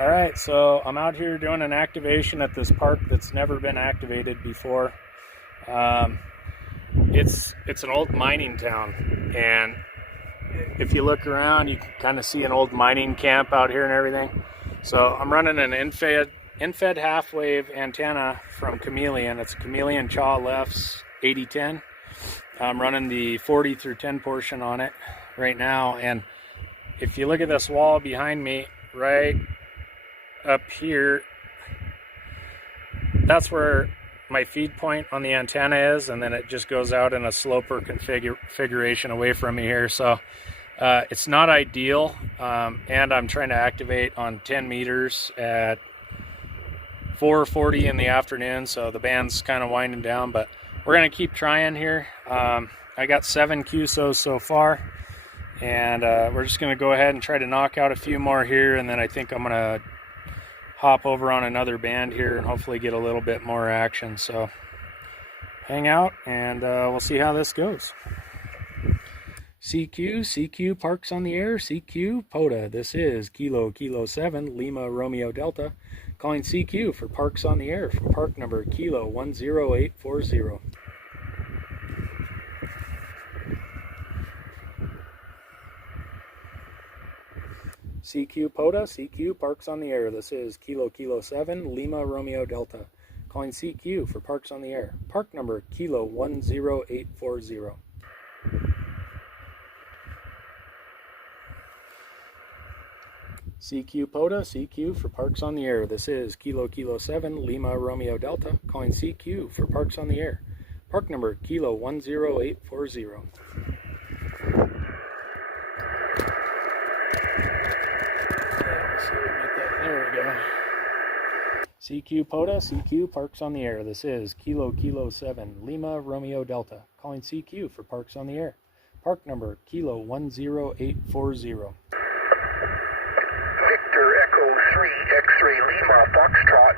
Alright, so I'm out here doing an activation at this park that's never been activated before. It's an old mining town, and if you look around you can kind of see an old mining camp out here and everything. So I'm running an in-fed half-wave antenna from Chameleon. It's a Chameleon Chaw Lefts 8010. I'm running the 40 through 10 portion on it right now, and if you look at this wall behind me right up here, that's where my feed point on the antenna is, and then it just goes out in a sloper configuration away from me here. So it's not ideal, and I'm trying to activate on 10 meters at 4:40 in the afternoon, so the band's kind of winding down, but we're going to keep trying here. I got 7 QSOs so far, and we're just going to go ahead and try to knock out a few more here, and then I think I'm going to hop over on another band here and hopefully get a little bit more action. So hang out and we'll see how this goes. CQ Parks on the Air, CQ Pota. This is Kilo 7 Lima Romeo Delta, calling CQ for Parks on the Air from park number Kilo 10840. CQ Pota, CQ Parks on the Air. This is Kilo 7 Lima Romeo Delta, calling CQ for Parks on the Air. Park number Kilo 10840. CQ Pota, CQ for Parks on the Air. This is Kilo 7 Lima Romeo Delta, calling CQ for Parks on the Air. Park number Kilo 10840. There we go. CQ Pota, CQ Parks on the Air. This is Kilo 7 Lima Romeo Delta, calling CQ for Parks on the Air. Park number Kilo 10840. Victor Echo 3 X-Ray Lima Foxtrot.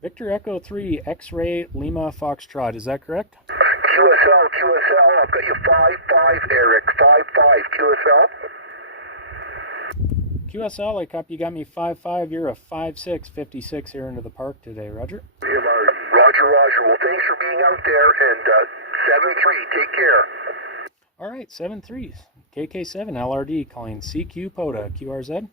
Victor Echo 3 X-Ray Lima Foxtrot, is that correct? QSL, I've got you 5-5 Eric, 5-5 QSL. QSL, I copy. You got me 5-5. You're a 5-6, 56 here into the park today, Roger. Roger. Well, thanks for being out there, and 7-3, take care. All right, 7-3s. KK7 LRD calling CQ Pota, QRZ.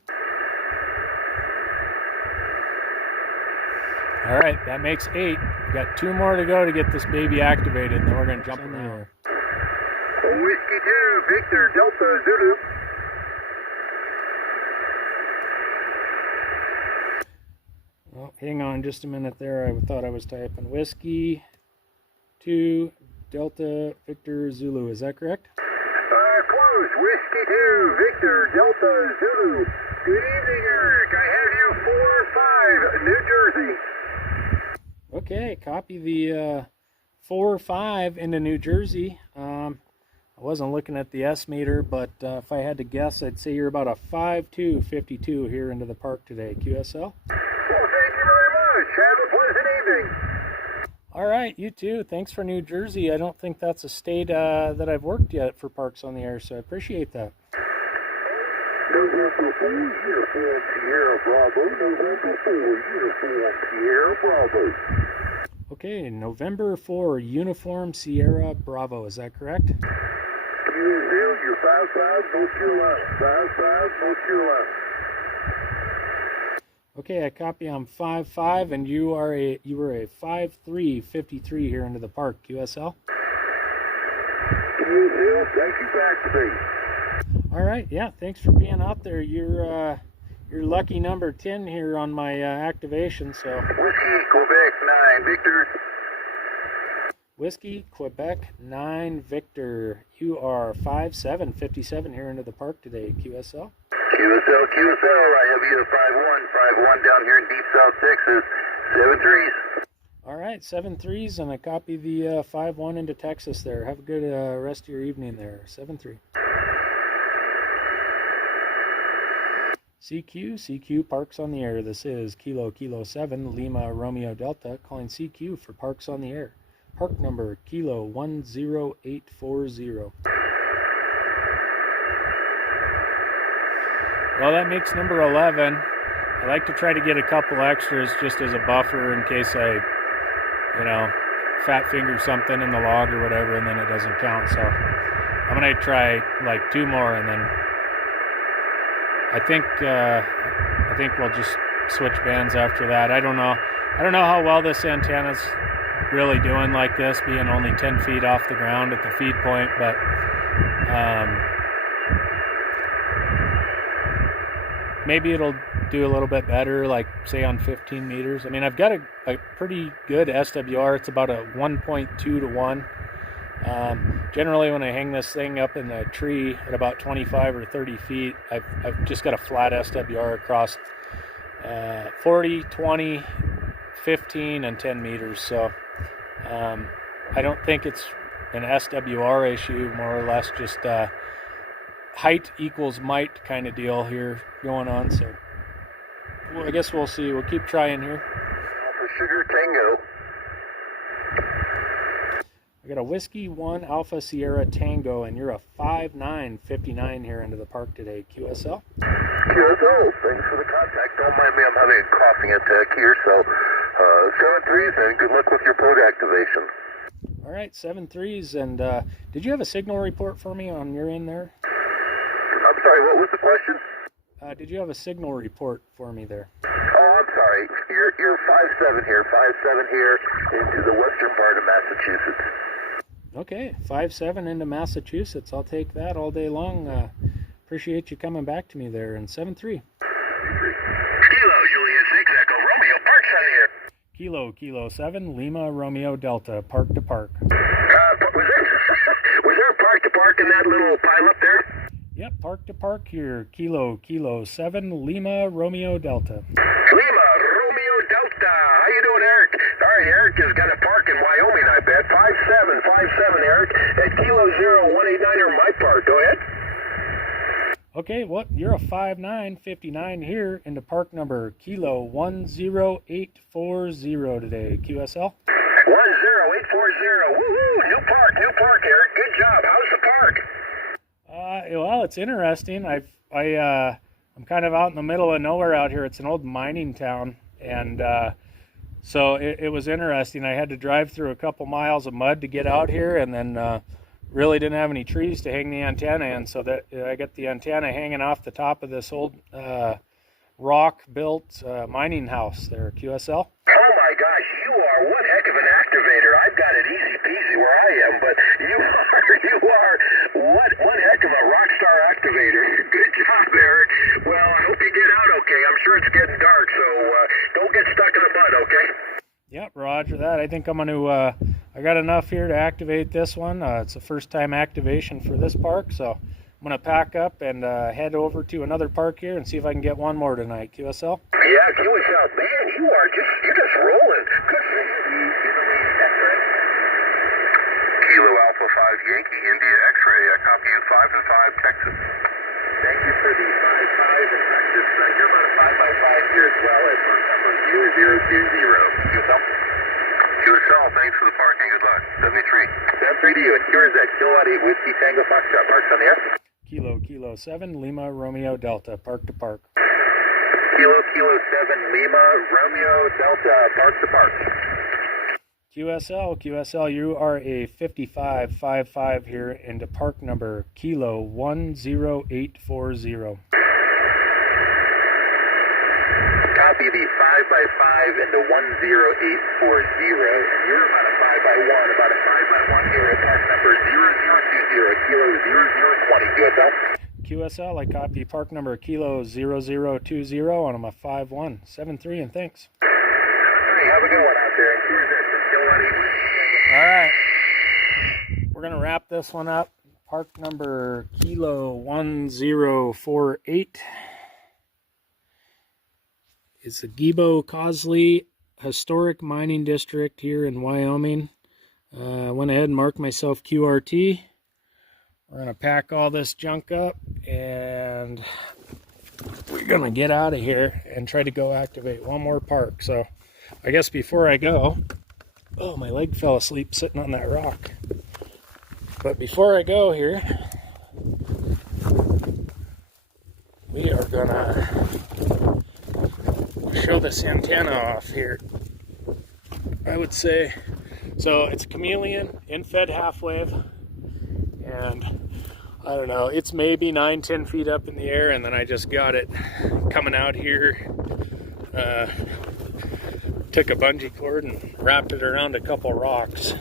All right, that makes 8. We got 2 more to go to get this baby activated, and then we're going to jump in the air. Whiskey 2, Victor Delta Zulu. Oh, hang on just a minute there. I thought I was typing Whiskey 2 Delta Victor Zulu. Is that correct? Close. Whiskey 2 Victor Delta Zulu. Good evening, Eric. I have you 4-5 New Jersey. Okay, copy the 4-5 into New Jersey. I wasn't looking at the S meter, but if I had to guess, I'd say you're about a 5-2, 52 here into the park today. QSL? Have a pleasant evening. All right, you too. Thanks for New Jersey. I don't think that's a state that I've worked yet for Parks on the Air, so I appreciate that. November 4, Uniform Sierra Bravo. November 4, Uniform Sierra Bravo. Okay, November 4, Uniform Sierra Bravo. Is that correct? QSL, you're 5-5 North Carolina. 5-5 North Carolina. Okay, I copy. I'm 5-5, and you were a 5-3, 53 here into the park. QSL? QSL, thank you back to me. All right, yeah, thanks for being out there. You're lucky number 10 here on my activation. So Whiskey Quebec 9 Victor. Whiskey Quebec 9 Victor. You are 5-7, 57 here into the park today. QSL? QSL, I have you at 5-1 down here in Deep South Texas. 7-3s. All right, 7-3s, and I copy the 5-1 into Texas there. Have a good rest of your evening there. 7-3. CQ Parks on the Air. This is Kilo 7 Lima Romeo Delta, calling CQ for Parks on the Air. Park number Kilo 10840. Well, that makes number 11. I like to try to get a couple extras just as a buffer in case I, fat finger something in the log or whatever, and then it doesn't count. So I'm gonna try like 2 more, and then I think we'll just switch bands after that. I don't know how well this antenna's really doing like this, being only 10 feet off the ground at the feed point, but maybe it'll do a little bit better, like say on 15 meters. I mean, I've got a pretty good SWR. It's about a 1.2 to 1. Generally, when I hang this thing up in the tree at about 25 or 30 feet, I've just got a flat SWR across 40, 20, 15, and 10 meters. So I don't think it's an SWR issue, more or less just height equals might kind of deal here going on. So well, I guess we'll see. We'll keep trying here. Alpha Sugar Tango. I got a Whiskey 1 Alpha Sierra Tango, and you're a 5'9" here into the park today. QSL? QSL, thanks for the contact. Don't mind me, I'm having a coughing attack here, so 7-3s, and good luck with your Pota activation. All right, 7-3s, and did you have a signal report for me on your end there? I'm sorry, what was the question? Did you have a signal report for me there? Oh, I'm sorry. You're 5'7" here into the western part of Massachusetts. Okay, 5'7" into Massachusetts. I'll take that all day long. Appreciate you coming back to me there. And 7-3. Kilo, Juliet 6, Echo Romeo, Park Sun here. Kilo 7, Lima Romeo Delta, park to park. Was there a park to park in that little pile up there? Yep, park to park here. Kilo 7, Lima Romeo Delta. Lima Romeo Delta. How you doing, Eric? All right, Eric has got a park in Wyoming, I bet. 5'7", Eric. At Kilo 0189 my park. Go ahead. Okay, well, you're a 5'9", 59 here into park number Kilo 10840 today. QSL? 10840. Woohoo! New park, Eric. Good job. How's the park? Well, it's interesting. I'm kind of out in the middle of nowhere out here. It's an old mining town, and so it was interesting. I had to drive through a couple miles of mud to get out here, and then really didn't have any trees to hang the antenna in, so that I got the antenna hanging off the top of this old rock-built mining house there. QSL? Oh my gosh, you are one heck of an activator. I've got it easy peasy where I am, but you are one heck of a rock star activator. Good job, Eric. Well, I hope you get out okay. I'm sure it's getting dark, so don't get stuck in the mud, okay? Yep, roger that. I think I'm going to, I got enough here to activate this one. It's a first time activation for this park, so I'm going to pack up and head over to another park here and see if I can get one more tonight. QSL? Yeah, QSL. Man, you're just rolling. Good. Kilo Alpha 5 Yankee India X-ray. I copy you 5 and 5 Texas. Thank you for the 5-5 in Texas. You're about a 5x5 here as well at park number 0020. QSL? QSL, thanks for the parking. Good luck. 73. 73 to you. And here is that Kilowatt 8 Whiskey Tango Foxtrot. Parks on the air. Kilo 7, Lima Romeo Delta, park to park. Kilo 7, Lima Romeo Delta, park to park. QSL, you are a 5555 here into park number Kilo 10840. Copy the 5x5 into 10840. You're about a 5x1, here at park number 0020, Kilo 0020. QSL, I copy park number Kilo 0020, and I'm a 5-1, 7-3, and thanks. 7-3, have a good one out there. All right, we're going to wrap this one up. Park number Kilo 1048 is the Gebo Causley Historic Mining District here in Wyoming. Went ahead and marked myself QRT. We're going to pack all this junk up and we're going to get out of here and try to go activate one more park. So I guess before I go, oh, my leg fell asleep sitting on that rock. But before I go here, we are gonna show this antenna off here. I would say, so it's chameleon, in-fed half wave, and I don't know, it's maybe 9-10 feet up in the air, and then I just got it coming out here. Took a bungee cord and wrapped it around a couple rocks.